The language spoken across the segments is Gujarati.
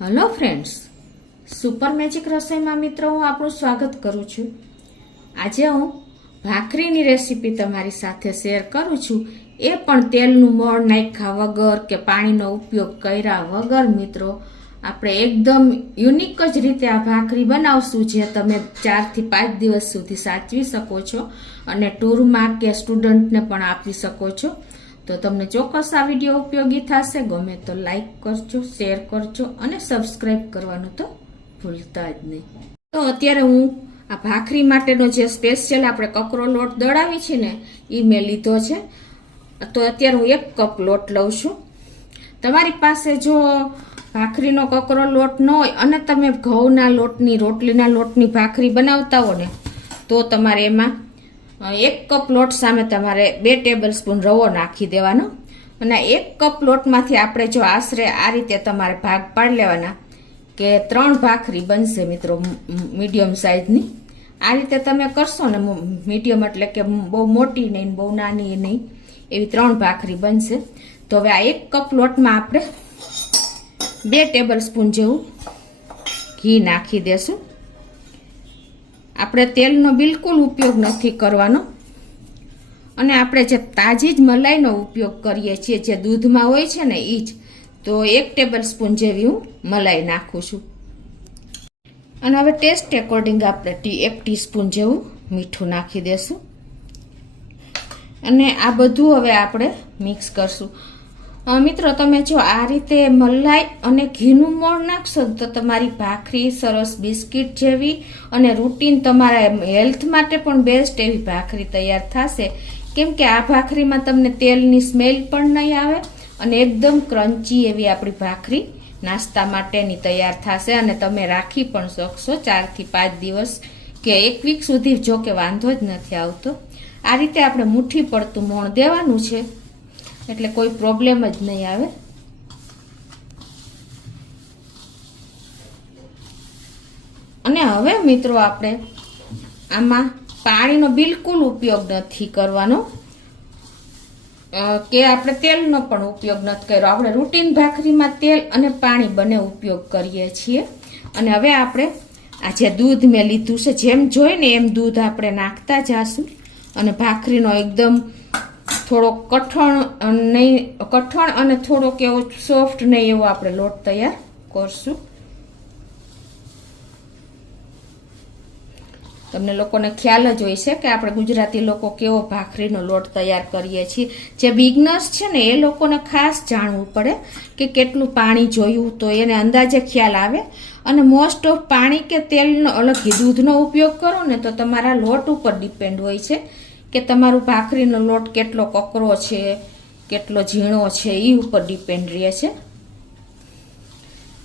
હેલો ફ્રેન્ડ્સ, સુપર મેજિક રસોઈમાં મિત્રો હું આપણું સ્વાગત કરું છું। આજે હું ભાખરીની રેસીપી તમારી સાથે શેર કરું છું, એ પણ તેલનું મોણ નાખ્યા વગર કે પાણીનો ઉપયોગ કર્યા વગર। મિત્રો આપણે એકદમ યુનિક જ રીતે આ ભાખરી બનાવશું, જે તમે 4 થી 5 દિવસ સુધી સાચવી શકો છો અને ટૂરમાં કે સ્ટુડન્ટને પણ આપી શકો છો। તો તમને ચોક્કસ આ વિડીયો ઉપયોગી થશે। ગમે તો લાઈક કરજો, શેર કરજો અને સબસ્ક્રાઈબ કરવાનું તો ભૂલતા જ નહીં। તો અત્યારે હું આ ભાખરી માટેનો જે સ્પેશિયલ આપણે કકરો લોટ દળાવી છે ને, એ મેં લીધો છે। તો અત્યારે હું 1 કપ લોટ લઉં છું। તમારી પાસે જો ભાખરીનો કકરો લોટ ન હોય અને તમે ઘઉંના લોટની રોટલીના લોટની ભાખરી બનાવતા હો ને, તો તમારે એમાં 1 કપ લોટ સામે તમારે 2 ટેબલ સ્પૂન રવો નાખી દેવાનો અને 1 કપ લોટમાંથી આપણે જો આશરે આ રીતે તમારે ભાગ પાડી લેવાના કે 3 ભાખરી બનશે મિત્રો, મીડિયમ સાઈઝની। આ રીતે તમે કરશો ને, મીડિયમ એટલે કે બહુ મોટી નહીં બહુ નાની નહીં, એવી 3 ભાખરી બનશે। તો હવે આ 1 કપ લોટમાં આપણે 2 ટેબલ સ્પૂન જેવું ઘી નાખી દેશું। આપણે તેલનો બિલકુલ ઉપયોગ નથી કરવાનો અને આપણે જે તાજી જ મલાઈનો ઉપયોગ કરીએ છીએ, જે દૂધમાં હોય છે ને એ જ। તો 1 ટેબલ સ્પૂન જેવી હું મલાઈ નાખું છું અને હવે ટેસ્ટ એકોર્ડિંગ આપણે 1 ટીસ્પૂન જેવું મીઠું નાખી દેશું અને આ બધું હવે આપણે મિક્સ કરશું। મિત્રો તમે જો આ રીતે મલાઈ અને ઘીનું મોણ નાખશો તો તમારી ભાખરી સરસ બિસ્કિટ જેવી અને રૂટીન તમારા હેલ્થ માટે પણ બેસ્ટ એવી ભાખરી તૈયાર થશે। કેમ કે આ ભાખરીમાં તમને તેલની સ્મેલ પણ નહીં આવે અને એકદમ ક્રન્ચી એવી આપણી ભાખરી નાસ્તા માટેની તૈયાર થશે અને તમે રાખી પણ શકશો 4 થી 5 દિવસ કે 1 વીક સુધી। જો કે વાંધો જ નથી આવતો। આ રીતે આપણે મુઠ્ઠી પડતું મોણ દેવાનું છે એટલે કોઈ પ્રોબ્લેમ જ નહીં આવે। અને હવે મિત્રો આપણે આમાં પાણીનો બિલકુલ ઉપયોગ નથી કરવાનો કે આપણે તેલનો પણ ઉપયોગ નથી કર્યો। આપણે રૂટીન ભાખરીમાં તેલ અને પાણી બંને ઉપયોગ કરીએ છીએ। અને હવે આપણે આ જે દૂધ મેં લીધું છે, જેમ જોઈને એમ દૂધ આપણે નાખતા જઈશું અને ભાખરીનો એકદમ થોડો કઠણ અને થોડોક એવો સોફ્ટ નહીં એવો આપણે લોટ તૈયાર કરશું। તમને લોકોને ખ્યાલ જ હોય છે કે આપણે ગુજરાતી લોકો કેવો ભાખરીનો લોટ તૈયાર કરીએ છીએ। જે બિગનર્સ છે ને એ લોકોને ખાસ જાણવું પડે કે કેટલું પાણી જોયું, તો એને અંદાજે ખ્યાલ આવે। અને મોસ્ટ ઓફ પાણી કે તેલનો અલગ દૂધનો ઉપયોગ કરો ને તો તમારા લોટ ઉપર ડિપેન્ડ હોય છે કે તમારું ભાખરીનો લોટ કેટલો કકરો છે, કેટલો ઝીણો છે, એ ઉપર ડિપેન્ડ રહે છે।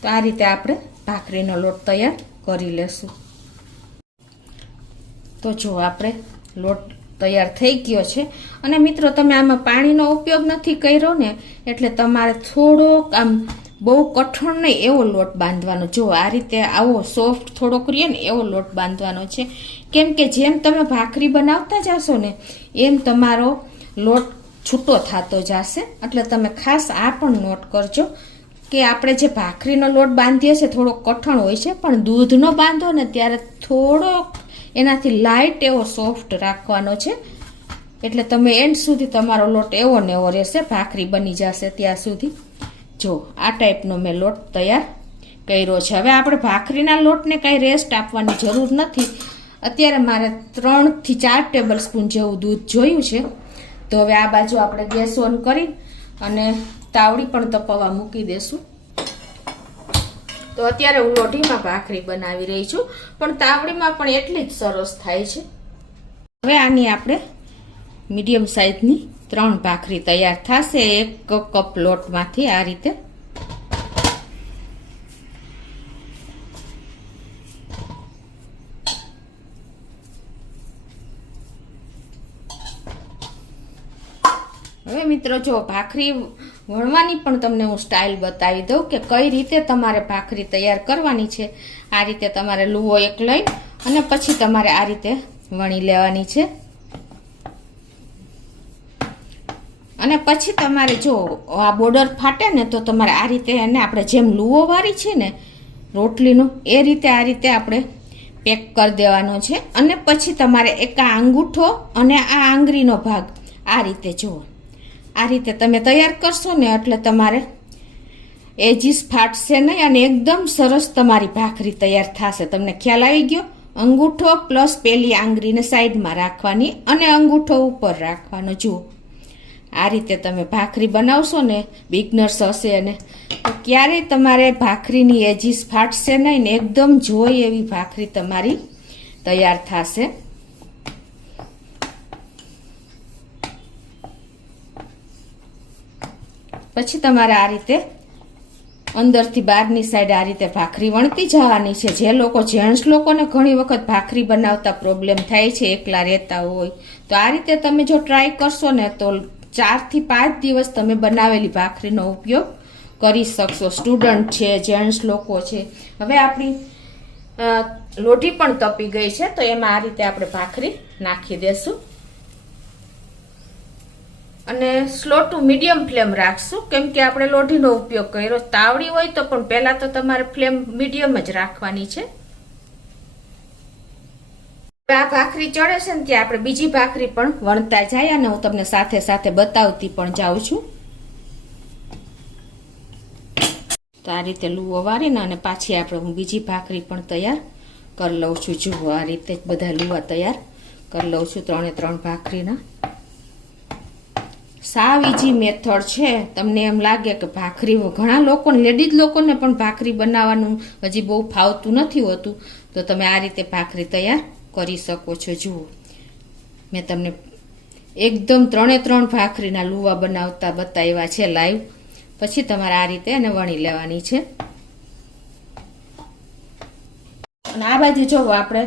તો આ રીતે આપણે ભાખરીનો લોટ તૈયાર કરી લેશું। તો જો આપણે લોટ તૈયાર થઈ ગયો છે અને મિત્રો તમે આમાં પાણીનો ઉપયોગ નથી કર્યો ને, એટલે તમારે થોડોક આમ બહુ કઠણ નહીં એવો લોટ બાંધવાનો। જો આ રીતે આવો સોફ્ટ થોડોક રહે ને એવો લોટ બાંધવાનો છે। કેમ કે જેમ તમે ભાખરી બનાવતા જશો ને એમ તમારો લોટ છૂટો થતો જશે। એટલે તમે ખાસ આ પણ નોટ કરજો કે આપણે જે ભાખરીનો લોટ બાંધીએ છીએ થોડો કઠણ હોય છે, પણ દૂધનો બાંધો ને ત્યારે થોડોક એનાથી લાઇટ એવો સોફ્ટ રાખવાનો છે। એટલે તમે એન્ડ સુધી તમારો લોટ એવો ને એવો રહેશે, ભાખરી બની જશે ત્યાં સુધી। જો આ ટાઈપનો મેં લોટ તૈયાર કર્યો છે। હવે આપણે ભાખરીના લોટને કાંઈ રેસ્ટ આપવાની જરૂર નથી। અત્યારે મારે 3 થી 4 ટેબલ સ્પૂન જેવું દૂધ જોયું છે। તો હવે આ બાજુ આપણે ગેસ ઓન કરી અને તાવડી પણ તપવા મૂકી દેશું। તો અત્યારે હું લોઢીમાં ભાખરી બનાવી રહી છું, પણ તાવડીમાં પણ એટલી જ સરસ થાય છે। હવે આની આપણે મીડિયમ સાઈઝની 3 ભાખરી તૈયાર થશે 1 કપ લોટમાંથી। આ રીતે હવે મિત્રો જો ભાખરી વણવાની પણ તમને હું સ્ટાઇલ બતાવી દઉં કે કઈ રીતે તમારે ભાખરી તૈયાર કરવાની છે। આ રીતે તમારે લુવો એક લઈ અને પછી તમારે આ રીતે વણી લેવાની છે। અને પછી તમારે જો આ બોર્ડર ફાટે ને તો તમારે આ રીતે એને આપણે જેમ લુવો વાળી છે ને રોટલીનો એ રીતે આ રીતે આપણે પેક કરી દેવાનો છે. અને પછી તમારે એક આ અંગૂઠો અને આ આંગળીનો ભાગ આ રીતે જુઓ, આ રીતે તમે તૈયાર કરશો ને એટલે તમારે એજીસ ફાટશે નહીં અને એકદમ સરસ તમારી ભાખરી તૈયાર થશે. તમને ખ્યાલ આવી ગયો? અંગૂઠો પ્લસ પેલી આંગળીને સાઈડમાં રાખવાની અને અંગૂઠો ઉપર રાખવાનો. જુઓ આ રીતે તમે ભાખરી બનાવશો ને, બિગનર્સ હશે અને તો ક્યારેય તમારે ભાખરીની એજીસ ફાટશે નહીં ને એકદમ જોઈ એવી ભાખરી તમારી તૈયાર થશે. પછી તમારે આ રીતે અંદરથી બહારની સાઈડ આ રીતે ભાખરી વણતી જવાની છે. જે લોકો જેન્ટ્સ લોકોને ઘણી વખત ભાખરી બનાવતા પ્રોબ્લેમ થાય છે, એકલા રહેતા હોય, તો આ રીતે તમે જો ટ્રાય કરશો ને તો 4 થી 5 દિવસ તમે બનાવેલી ભાખરીનો ઉપયોગ કરી શકશો. સ્ટુડન્ટ છે, જેન્ટ્સ લોકો છે. હવે આપણી લોઢી પણ તપી ગઈ છે તો એમાં આ રીતે આપણે ભાખરી નાખી દેશું અને સ્લો ટુ મીડિયમ ફ્લેમ રાખશું, કેમ કે આપણે લોઢીનો ઉપયોગ કર્યો. તાવડી હોય તો પણ પહેલા તો તમારે ફ્લેમ મીડિયમ જ રાખવાની છે. આ ભાખરી ચડે છે ને ત્યાં આપણે બીજી ભાખરી પણ વણતા જાય અને હું તમને સાથે સાથે બતાવતી પણ જાઉં છું. તો આ રીતે લુવો વાળીને અને પાછી આપણે હું બીજી ભાખરી પણ તૈયાર કરી લઉં છું. જુઓ આ રીતે જ બધા લુવા તૈયાર કરી લઉં છું, 3 ભાખરીના. સાવ ઈજી મેથડ છે. તમને એમ લાગે કે ભાખરી, ઘણા લોકોને, લેડીઝ લોકોને પણ ભાખરી બનાવવાનું હજી બહુ ફાવતું નથી હોતું, તો તમે આ રીતે ભાખરી તૈયાર કરી શકો છો. જુઓ મેં તમને એકદમ 3 ભાખરીના લુવા બનાવતા બતાવ્યા છે લાઈવ. પછી તમારે આ રીતે એને વણી લેવાની છે. અને આ બાજુ જો આપણે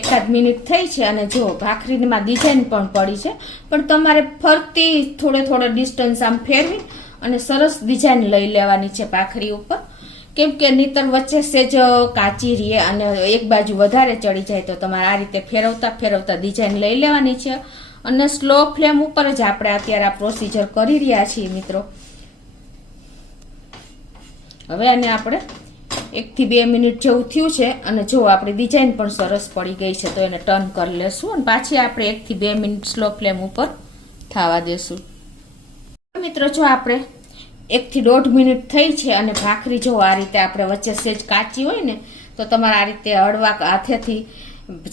1 મિનિટ થઈ છે અને જો ભાખરીમાં ડિઝાઇન પણ પડી છે, પણ તમારે ફરતી થોડે ડિસ્ટન્સ આમ ફેરવી અને સરસ ડિઝાઇન લઈ લેવાની છે ભાખરી ઉપર, કેમ કે નહીતર વચ્ચે સેજ કાચી રહે અને એક બાજુ વધારે ચડી જાય. તો તમારે આ રીતે ફેરવતા ડિઝાઇન લઈ લેવાની છે અને સ્લો ફ્લેમ ઉપર જ આપણે અત્યારે આ પ્રોસીજર કરી રહ્યા છીએ મિત્રો. હવે આને આપણે 1 થી 2 મિનિટ જેવું થયું છે અને જો આપણી ડિઝાઇન પણ સરસ પડી ગઈ છે તો એને ટર્ન કરી લેશું અને પાછી આપણે 1 થી 2 મિનિટ સ્લો ફ્લેમ ઉપર થવા દેશું. મિત્રો જો આપણે 1 થી 1.5 મિનિટ થઈ છે અને ભાખરી જો આ રીતે આપણે વચ્ચે સેજ કાચી હોય ને તો તમારે આ રીતે હળવા હાથેથી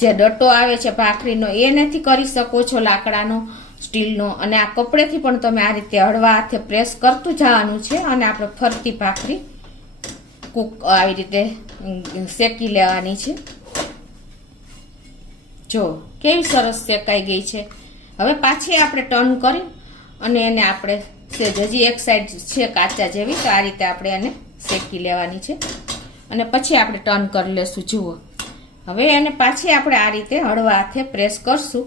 જે ડટ્ટો આવે છે ભાખરીનો એ નથી કરી શકો છો, લાકડાનો, સ્ટીલનો, અને આ કપડેથી પણ તમે આ રીતે હળવા હાથે પ્રેસ કરતું જવાનું છે અને આપણે ફરતી ભાખરી કૂક આવી રીતે શેકી લેવાની છે. જો કેવી સરસ શેકાઈ ગઈ છે. હવે પાછી આપણે ટર્ન કરી અને એને આપણે હજી એક સાઈડ છે કાચા જેવી, તો આ રીતે આપણે એને શેકી લેવાની છે અને પછી આપણે ટર્ન કરી લેશું. જુઓ હવે એને પાછી આપણે આ રીતે હળવા હાથે પ્રેસ કરશું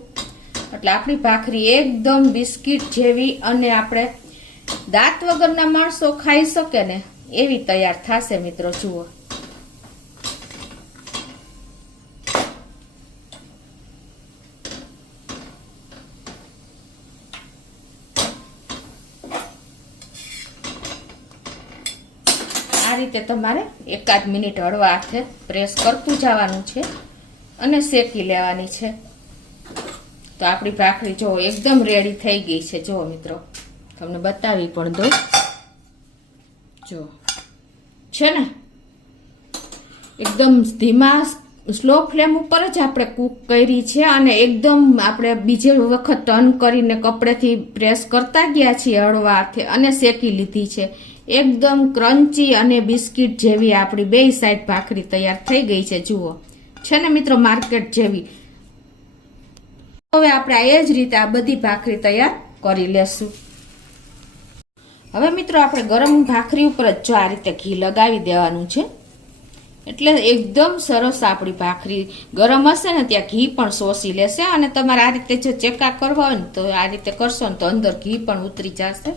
એટલે આપણી ભાખરી એકદમ બિસ્કિટ જેવી અને આપણે દાંત વગરના માણસો ખાઈ શકે ને એવી તૈયાર થશે મિત્રો. જુઓ આ રીતે તમારે 1 મિનિટ હળવા હાથે પ્રેસ કરતું જવાનું છે અને શેકી લેવાની છે. તો આપણી ભાખરી જો એકદમ રેડી થઈ ગઈ છે. જો મિત્રો તમને બતાવી પણ દો, જો છે ને એકદમ ધીમા સ્લો ફ્લેમ ઉપર જ આપણે કૂક કરી છે અને એકદમ આપણે બીજે વખત ટર્ન કરીને કપડેથી પ્રેસ કરતા ગયા છીએ હળવા હાથે અને શેકી લીધી છે. એકદમ ક્રન્ચી અને બિસ્કિટ જેવી આપણી 2 સાઈડ ભાખરી તૈયાર થઈ ગઈ છે. જુઓ છે ને મિત્રો માર્કેટ જેવી. હવે આપણે એ જ રીતે આ બધી ભાખરી તૈયાર કરી લેશું. હવે મિત્રો આપણે ગરમ ભાખરી ઉપર જ જો આ રીતે ઘી લગાવી દેવાનું છે એટલે એકદમ સરસ આપણી ભાખરી ગરમ હશે ને ત્યાં ઘી પણ શોષી લેશે અને તમારે આ રીતે જો ચેકા કરવા હોય ને તો આ રીતે કરશો ને તો અંદર ઘી પણ ઉતરી જશે.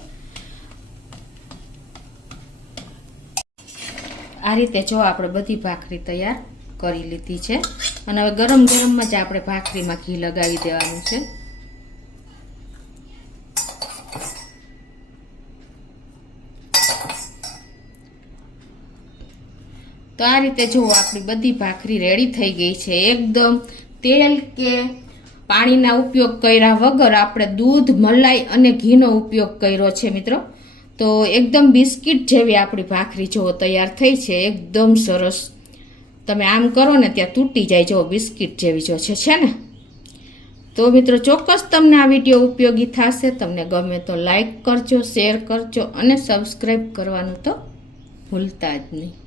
આ રીતે જો આપણે બધી ભાખરી તૈયાર કરી લીધી છે અને હવે ગરમ ગરમમાં જ આપણે ભાખરીમાં ઘી લગાવી દેવાનું છે. તો આ રીતે જુઓ આપણી બધી ભાખરી રેડી થઈ ગઈ છે. એકદમ તેલ કે પાણીના ઉપયોગ કર્યા વગર આપણે દૂધ, મલાઈ અને ઘીનો ઉપયોગ કર્યો છે મિત્રો. તો એકદમ બિસ્કિટ જેવી આપણી ભાખરી જુઓ તૈયાર થઈ છે. એકદમ સરસ. તમે આમ કરો ને ત્યાં તૂટી જાય, જો બિસ્કિટ જેવી જો છે ને. તો મિત્રો ચોક્કસ તમને આ વિડીયો ઉપયોગી થશે. તમને ગમે તો લાઈક કરજો, શેર કરજો અને સબસ્ક્રાઈબ કરવાનું તો ભૂલતા જ નહીં.